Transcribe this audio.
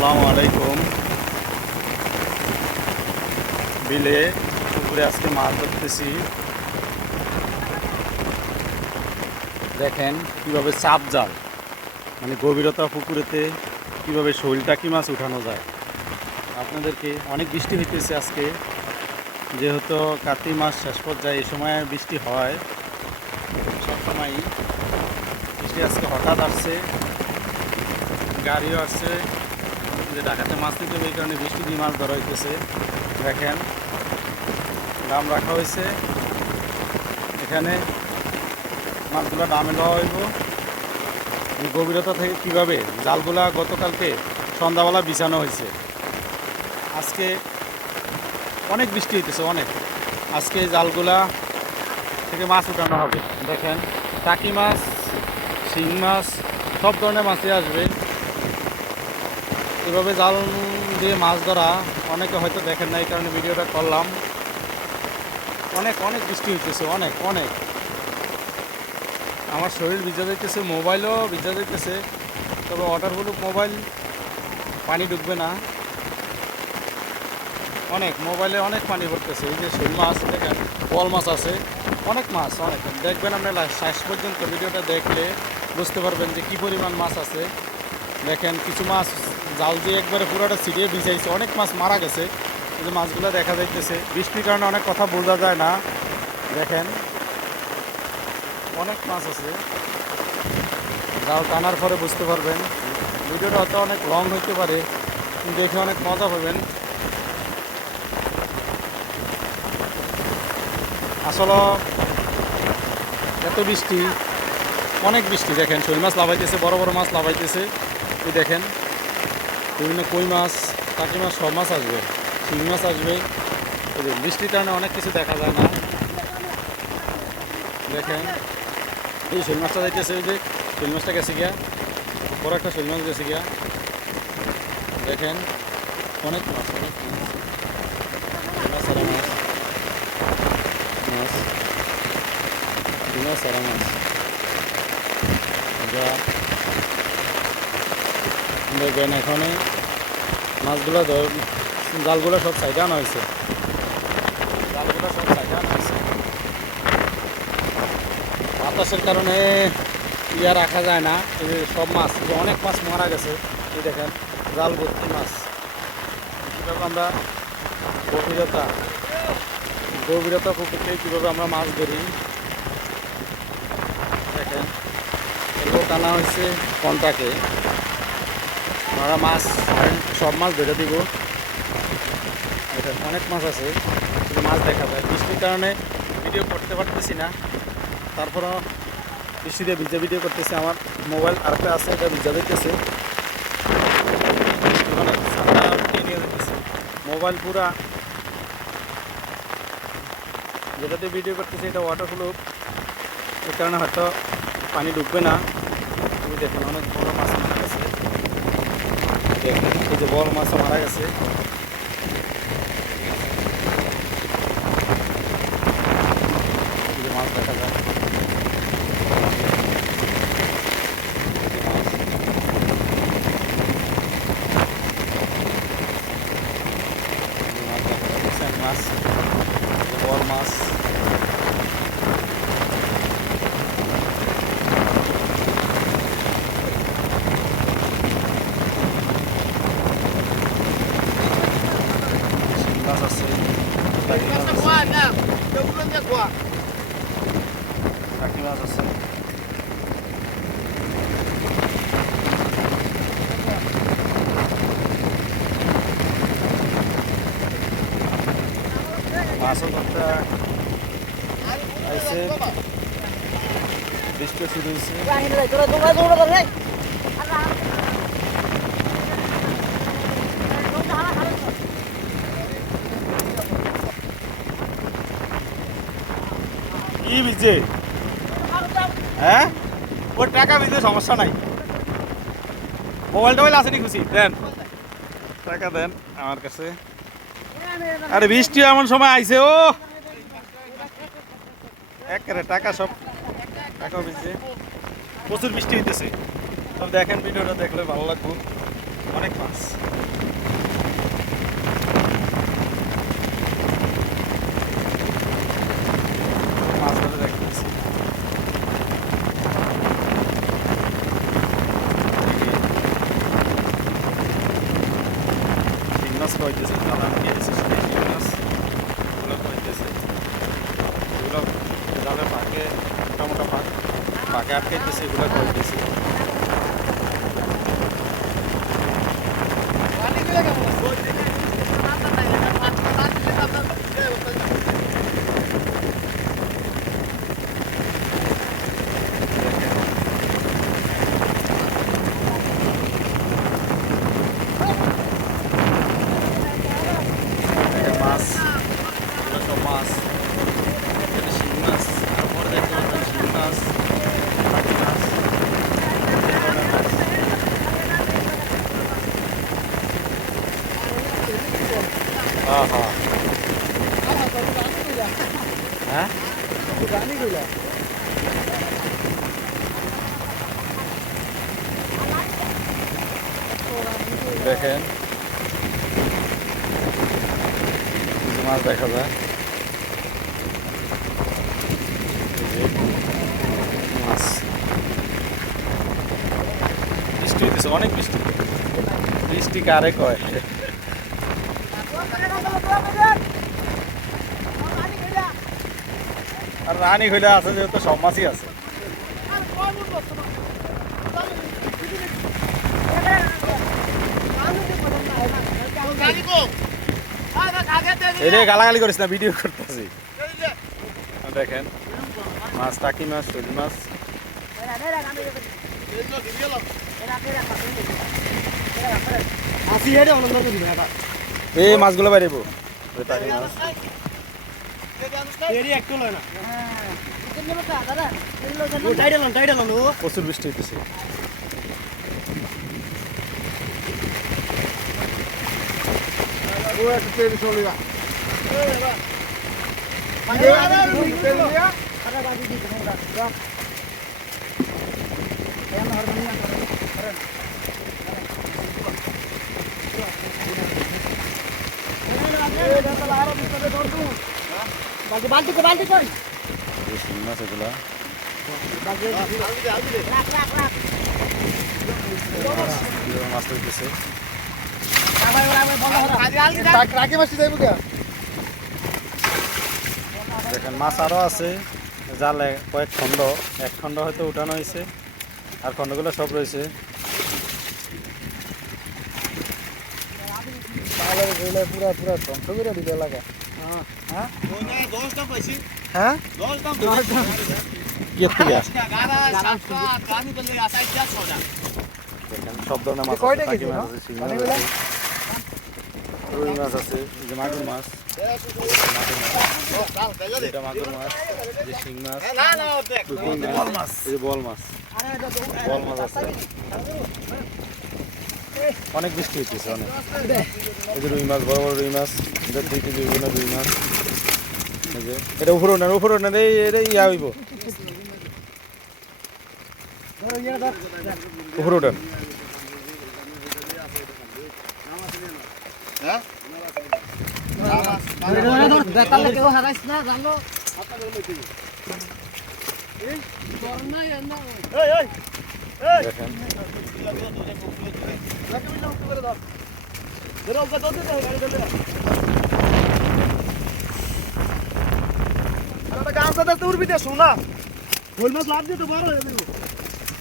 আসসালামু আলাইকুম। বিলে পুকুরে আজকে মাছ ধরতেছি। দেখেন কিভাবে চাপ জাল, মানে গভীরতা পুকুরেতে কিভাবে শৈল টাকি মাছ উঠানো যায়। আপনাদেরকে অনেক বৃষ্টি হইতেছে আজকে, যেহেতু কার্তিক মাস শেষ পর্যায়ে এই সময় বৃষ্টি হয় সবসময়ই। বৃষ্টি আজকে হঠাৎ আসছে, গাড়িও আসছে যে ঢাকাতে মাছ নিতে হবে, এই কারণে বৃষ্টি দিয়ে মাছ ধরা হইতেছে। দেখেন ডাম রাখা হয়েছে, এখানে মাছগুলো ডামে লওয়া হইব। গভীরতা থেকে কিভাবে জালগুলা গতকালকে সন্ধ্যাবেলা বিছানো হয়েছে। আজকে অনেক বৃষ্টি হইতেছে, অনেক। আজকে জালগুলা থেকে মাছ উঠানো হবে। দেখেন টাকি মাছ, শিং মাছ, সব ধরনের মাছই আসবে। এভাবে জাল দিয়ে মাছ ধরা অনেকে হয়তো দেখেন না, এই কারণে ভিডিওটা করলাম। অনেক অনেক বৃষ্টি হইতেছে, অনেক অনেক। আমার শরীর ভিজা যাইতেছে, মোবাইলও ভিজা যাইতেছে, তবে ওয়াটারপ্রুফ মোবাইল, পানি ঢুকবে না। অনেক মোবাইলে অনেক পানি পড়তেছে। এই যে শোল মাছ দেখেন, বল মাছ আছে, অনেক মাছ, অনেক। দেখবেন আপনি শেষ পর্যন্ত ভিডিওটা দেখলে বুঝতে পারবেন যে কী পরিমাণ মাছ আছে। দেখেন কিছু মাছ জাল দিয়ে একবারে পুরোটা ছিটিয়ে ভিজাইছে, অনেক মাছ মারা গেছে। এই যে মাছগুলো দেখা যাইতেছে, বৃষ্টির কারণে অনেক কথা বোঝা যায় না। দেখেন অনেক মাছ আছে, জাল টানার পরে বুঝতে পারবেন। ভিডিওটা হয়তো অনেক লং হইতে পারে, দেখে অনেক মজা পাবেন। আসলে এত বৃষ্টি, অনেক বৃষ্টি। দেখেন শোল মাছ লাফাইতেছে, বড় বড় মাছ লাফাইতেছে। এই দেখেন বিভিন্ন কই মাছ, টাকি মাছ, সব মাছ আসবে, শিং মাছ আসবে। এই যে বৃষ্টির কারণে অনেক কিছু দেখা যায় না। দেখেন এই শোল মাছটা যাইতেছে, ওই যে শোল মাছটা গেছে গিয়া, বড় একটা শোল মাছ গেছে গিয়া। দেখেন অনেক মাছ, অনেক মাছ, সারা মাছ, মাছ বিনা সারা মাছ। দেখবেন এখানে মাছগুলো জালগুলো সব সাইডে আনা হয়েছে, জালগুলো সব সাইডে আনা হয়েছে। বাতাসের কারণে ইয়া রাখা যায় না। এই যে সব মাছ, যে অনেক মাছ মারা গেছে। এই দেখেন জাল ভর্তি মাছ। কীভাবে আমরা গভীরতা পুকুরতে কীভাবে আমরা মাছ ধরি। দেখেন এগুলো টানা হয়েছে কন্টাকে, আমরা মাছ সব মাছ ধরে দিব। এখানে অনেক মাছ আছে, মাছ দেখা যায়। বৃষ্টির কারণে ভিডিও করতে পারতেছি না, তারপরও বৃষ্টিতে ভিজে ভিডিও করতেছি। আমার মোবাইল আরেকটা আছে, এটা ভিজা দিতেছে, নিয়ে যেতেছে মোবাইল পুরা। যেটাতে ভিডিও করতেছি এটা ওয়াটারপ্রুফ, এই কারণে হয়তো পানি ঢুকবে না। তুমি দেখুন অনেক বড় মাছ মারা গেছে। দেখেন এই যে বড় মাছ মারা গেছে। মাছ দেখা যায়, মাছ, বড় মাছ। মাছ আছে, টাকি মাছ আছে। মাছও ধরতে আইসে, বৃষ্টি শুরু হয়েছে। কি ভিজে? হ্যাঁ ওর টাকা ভিজে, সমস্যা নাই। মোবাইল টোবাইল আছে নি? খুশি দেন, টাকা দেন আমার কাছে। আরে বৃষ্টি এমন সময় আইছে, ও একেবারে টাকা সব, টাকা ভিজে, প্রচুর বৃষ্টি হইতেছে। সব দেখেন, ভিডিওটা দেখলে ভালো লাগবে। অনেক মাছ। মাছ ধরে দেখতেছি। শিং মাছ পাইতেছে, কালার দিয়েছে শিং মাছ এগুলো পাইতেছে। এগুলো জালে পাকে মোটামোটা পাকে আটকাইতেছে, এগুলো পাইতেছে। মাছ এগুলো সব মাছ, এটা শিং মাছ, আর পরে দেখতে পাচ্ছেন শিং মাছ, পাখি মাছ, এই ধরনের মাছ। আহা হ্যাঁ দেখেন কিছু মাছ দেখা যায়। এই যে মাছ, বৃষ্টি হইতেছে, অনেক বৃষ্টি। বৃষ্টি কারে কয়? আর রানী হইলে আছে যেহেতু সব মাছই আছে। এরে গালাগালি করিস না, ভিডিও করতেছি। দেখেন মাছ, টাকি মাছ, শোল মাছ। এই মাছগুলো বাইরেব টাকি মাছ। প্রচুর বৃষ্টি হইতেছে। বালতি কই শিং মাছ এগুলা মাছ হইতেছে। দেখেন মাছ আরো আছে জালে, কয়েক খণ্ড, এক খণ্ড হয়তো উঠানো হয়েছে, আর খণ্ডগুলো সব রয়েছে। পুরা পুরা ধ্বংস করে দিতে এলাকা। হ্যাঁ দেখেন সব ধরনের মাছ আছে, টাকি মাছ আছে, শিং মাছ আছে, রুই মাছ আছে, এই যে মাগুর মাছ, এটা মাগুর মাছ, এই যে শিং মাছ, বল মাছ, এই যে বল মাছ, বল মাছ আছে। অনেক বৃষ্টি হইতেছে, অনেক। এই যে রুই মাছ, বড় বড় রুই মাছ, এটা 2 কেজি ওজন রুই মাছ। এই যে এটা উপরে ওঠেন এটা ইয়া হইব, উপরে ওঠেন। দেখেন গাছ উড়বি দে শোনা, শোল মাছ লাভ দিয়ে তো বড় হয়ে যাবে।